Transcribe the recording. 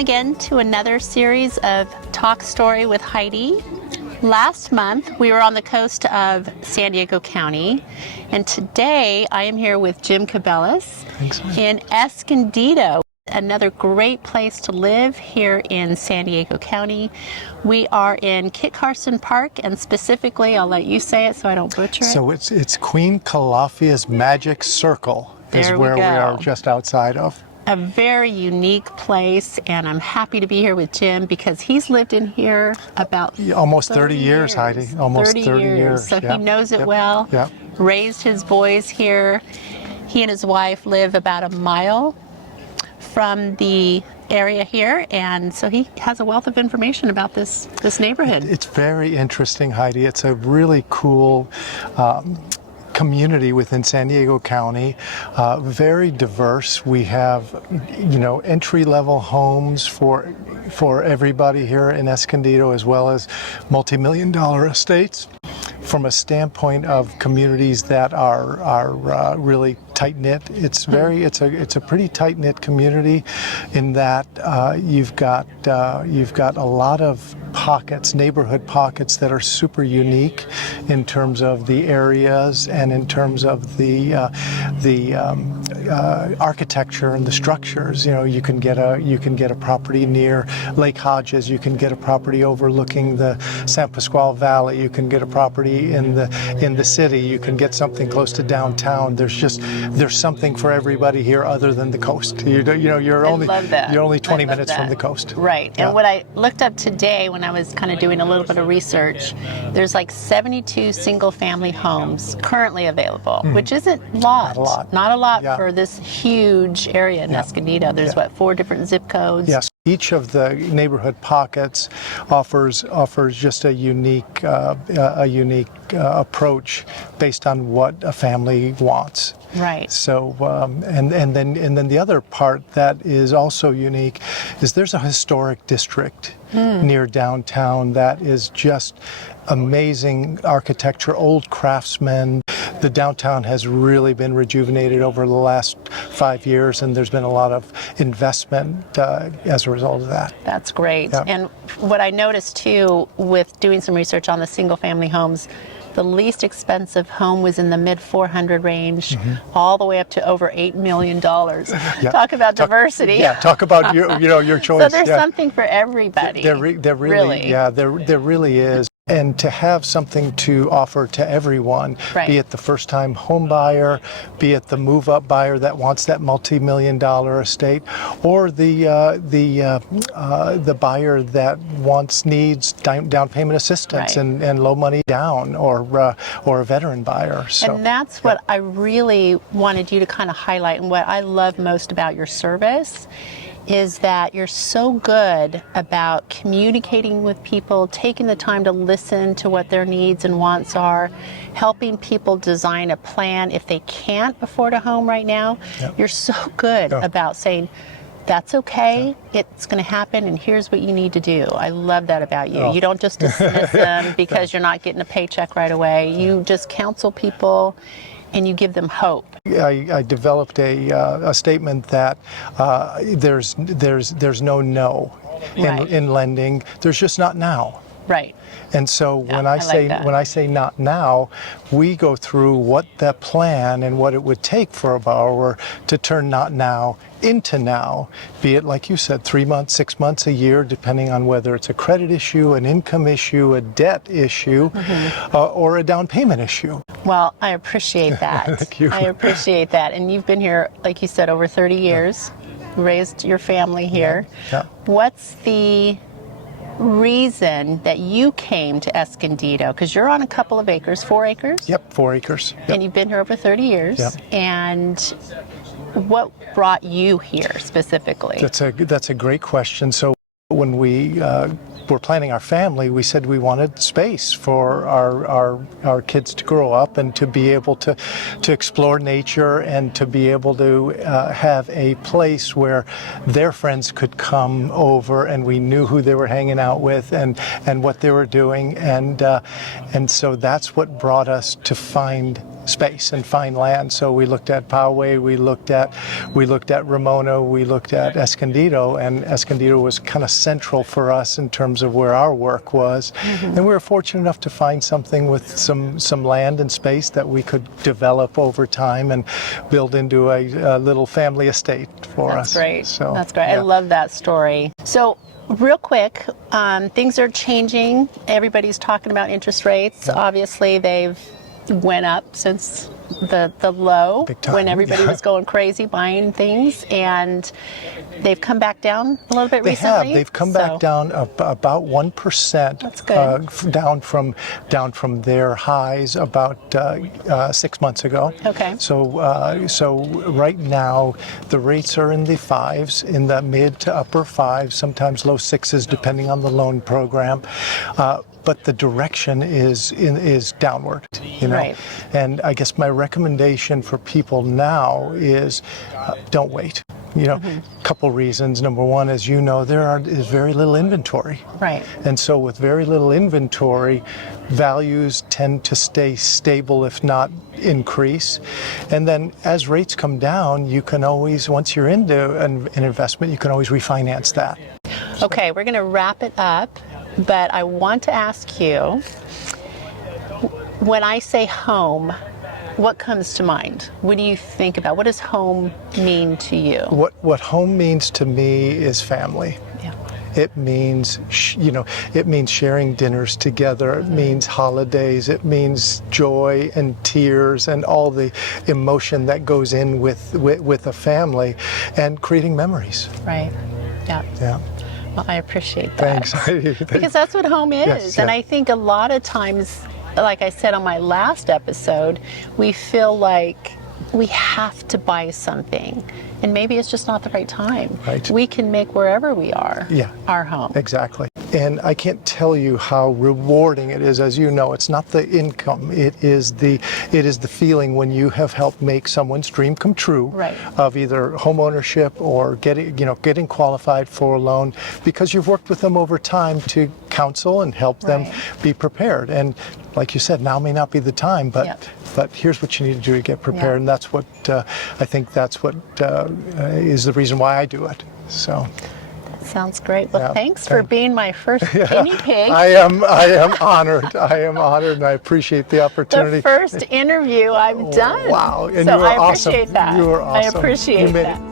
again to another series of Talk Story with Heidi. Last month we were on the coast of San Diego County, and today I am here with Jim Kebellis in Escondido, another great place to live here in San Diego County. We are in Kit Carson Park, and specifically, I'll let you say it so I don't butcher it. So it's Queen Calafia's Magic Circle is where we are just outside of. A very unique place, and I'm happy to be here with Jim because he's lived in here about almost 30 years, Heidi. Almost 30 years. So he knows it well. Yeah. Raised his boys here. He and his wife live about a mile from the area here, and so he has a wealth of information about this neighborhood. It's very interesting, Heidi. It's a really cool community within San Diego County, very diverse. We have, entry-level homes for everybody here in Escondido, as well as multi-million-dollar estates. From a standpoint of communities that are really tight-knit, it's a pretty tight-knit community in that you've got a lot of pockets, neighborhood pockets that are super unique in terms of the areas and in terms of the architecture and the structures. You can get a property near Lake Hodges. You can get a property overlooking the San Pasqual Valley. You can get a property in the city. You can get something close to downtown. There's something for everybody here other than the coast. You're only 20 minutes from the coast. Right. Yeah. And what I looked up today when I was kind of doing a little bit of research, there's like 72 single-family homes currently available, which isn't a lot. Not a lot Yeah. for this huge area in Escondido. There's 4 different zip codes. Yes. Each of the neighborhood pockets offers just a unique approach based on what a family wants. Right. So and then the other part that is also unique is there's a historic district near downtown that is just amazing architecture, old craftsmen. The downtown has really been rejuvenated over the last 5 years, and there's been a lot of investment as a result of that. That's great. Yeah. And what I noticed too with doing some research on the single family homes, the least expensive home was in the mid 400 range, all the way up to over $8 million. Talk about diversity. Yeah, talk about your choice. So there's something for everybody. There really is. And to have something to offer to everyone, be it the first-time home buyer, be it the move-up buyer that wants that multi-million-dollar estate, or the buyer that needs down payment assistance and low money down, or a veteran buyer. So, and that's what I really wanted you to kind of highlight, and what I love most about your service is that you're so good about communicating with people, taking the time to listen to what their needs and wants are, helping people design a plan if they can't afford a home right now. You're so good about saying, that's okay, it's going to happen, and here's what you need to do. I love that about you. You don't just dismiss them because you're not getting a paycheck right away. You just counsel people and you give them hope. I developed a statement that there's no in lending. There's just not now. Right. And so when I say not now, we go through what that plan and what it would take for a borrower to turn not now into now, be it, like you said, 3 months, 6 months, a year, depending on whether it's a credit issue, an income issue, a debt issue, or a down payment issue. Well, I appreciate that. Thank you. I appreciate that. And you've been here, like you said, over 30 years, raised your family here. Yeah. What's the reason that you came to Escondido? Because you're on a couple of acres, 4 acres? Yep, 4 acres. Yep. And you've been here over 30 years. Yep. And what brought you here specifically? That's a great question. So when we were planning our family, we said we wanted space for our kids to grow up and to be able to explore nature and to be able to have a place where their friends could come over and we knew who they were hanging out with and what they were doing, and so that's what brought us to find space and find land. So we looked at Poway, we looked at Ramona, we looked at Escondido, and Escondido was kind of central for us in terms of where our work was. And we were fortunate enough to find something with some land and space that we could develop over time and build into a little family estate for us. That's great. So, that's great. yeah. I love that story. So real quick, things are changing. Everybody's talking about interest rates. Yeah. Obviously, they've went up since the low Big time. when everybody Yeah. was going crazy buying things, and they've come back down a little bit They recently. have. They've come back down about 1%. That's good. Down from their highs about 6 months ago. Okay. So right now the rates are in the fives, in the mid to upper fives, sometimes low sixes, depending on the loan program. But the direction is downward, you know. Right. And I guess my recommendation for people now is don't wait. You know, couple reasons. Number one, as you know, is very little inventory. Right. And so with very little inventory, values tend to stay stable, if not increase. And then as rates come down, you can always, once you're into an investment, you can always refinance that. Okay, we're going to wrap it up, but I want to ask you, when I say home, what comes to mind? What do you think about? What does home mean to you? What home means to me is family. Yeah. It means, it means sharing dinners together. It means holidays. It means joy and tears and all the emotion that goes in with a family, and creating memories. Right. Yeah. Yeah. Well, I appreciate that. Thanks, Heidi. Because that's what home is. Yes, and yeah. I think a lot of times, like I said on my last episode, we feel like we have to buy something. And maybe it's just not the right time. Right. We can make wherever we are Yeah. our home. Exactly. And I can't tell you how rewarding it is. As you know, it's not the income. It is the feeling when you have helped make someone's dream come true. Right. Of either home ownership or getting qualified for a loan, because you've worked with them over time to counsel and help them Right. be prepared. And like you said, now may not be the time, but Yep. but here's what you need to do to get prepared. Yeah. And that's what I think that's what is the reason why I do it. So. Sounds great. Well, Yeah, thanks for being my first guinea pig. I am honored. I am honored, and I appreciate the opportunity. The first interview I've done. Wow, and so you were I awesome. appreciate that. You were awesome. I appreciate You made that. it